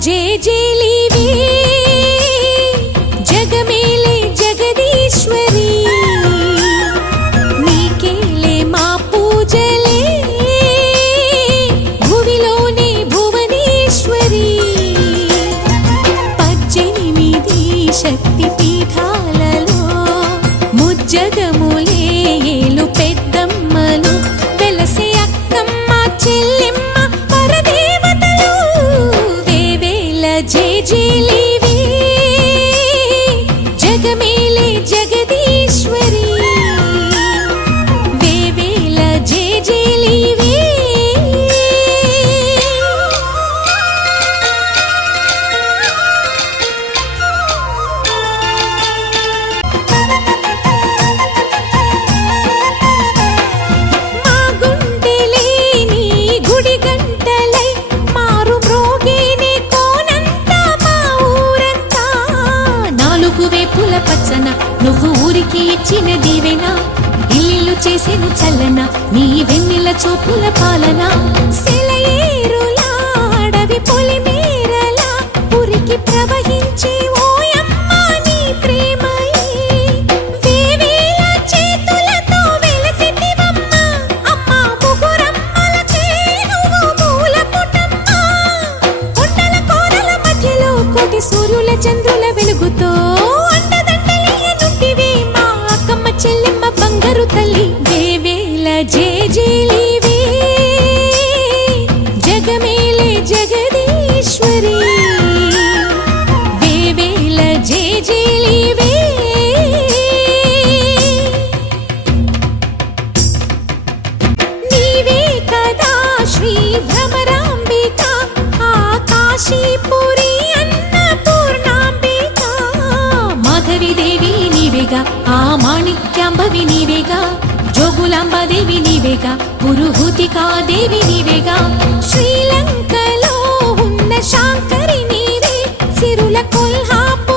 జేజేలివే జగమేలే జగదీశ్వరి నీకేలే మా పూజలే భువిలోనే భువనేశ్వరి 18 శక్తి పీఠాలలో ముజ్జగములే ఏలు పెద్దమ్మలు వెలసే అక్కమ్మ చెల్లెమ్మ పరదేవతలు వేవేల జేజేలివే జగమేలే జగదీశ్వరి వేవేల జేజేలివే నువ్వు ఊరికి ఇచ్చిన దీవెన ఇల్లు చేసేను చల్లన నీ వెన్నెల చూపుల పాలన సెలయేరులా అడవి పొలిమేరలా ఊరికి ప్రవహించే ఓయమ్మ నీ ప్రేమయే వేవేల చేతులతో వెలసితివమ్మ అమ్మ ముగురమ్మలకే నువ్వు మూల పుటమ్మ కొండల కోరల మధ్యలో కోటి సూర్యుల చంద్రుల వెలుగుతో చెల్లెమ్మ బంగారు తల్లి వేవేల జేజేలివే జగమేలే జగదీశ్వరి వేవేల జేజేలివే నీవే కదా శ్రీ భ్రమరాంబిక ఆకాశీపురి అన్నపూర్ణాంబిక మాధవిదేవి నీవేగా ఆ మాణిక్యాంబవి నీవేగా జోగులాంబాదేవి నీవేగా పురుహూతికాదేవి నీవేగా శ్రీలంకలో ఉన్న శాంకరి నీవే సిరుల కొల్హాపు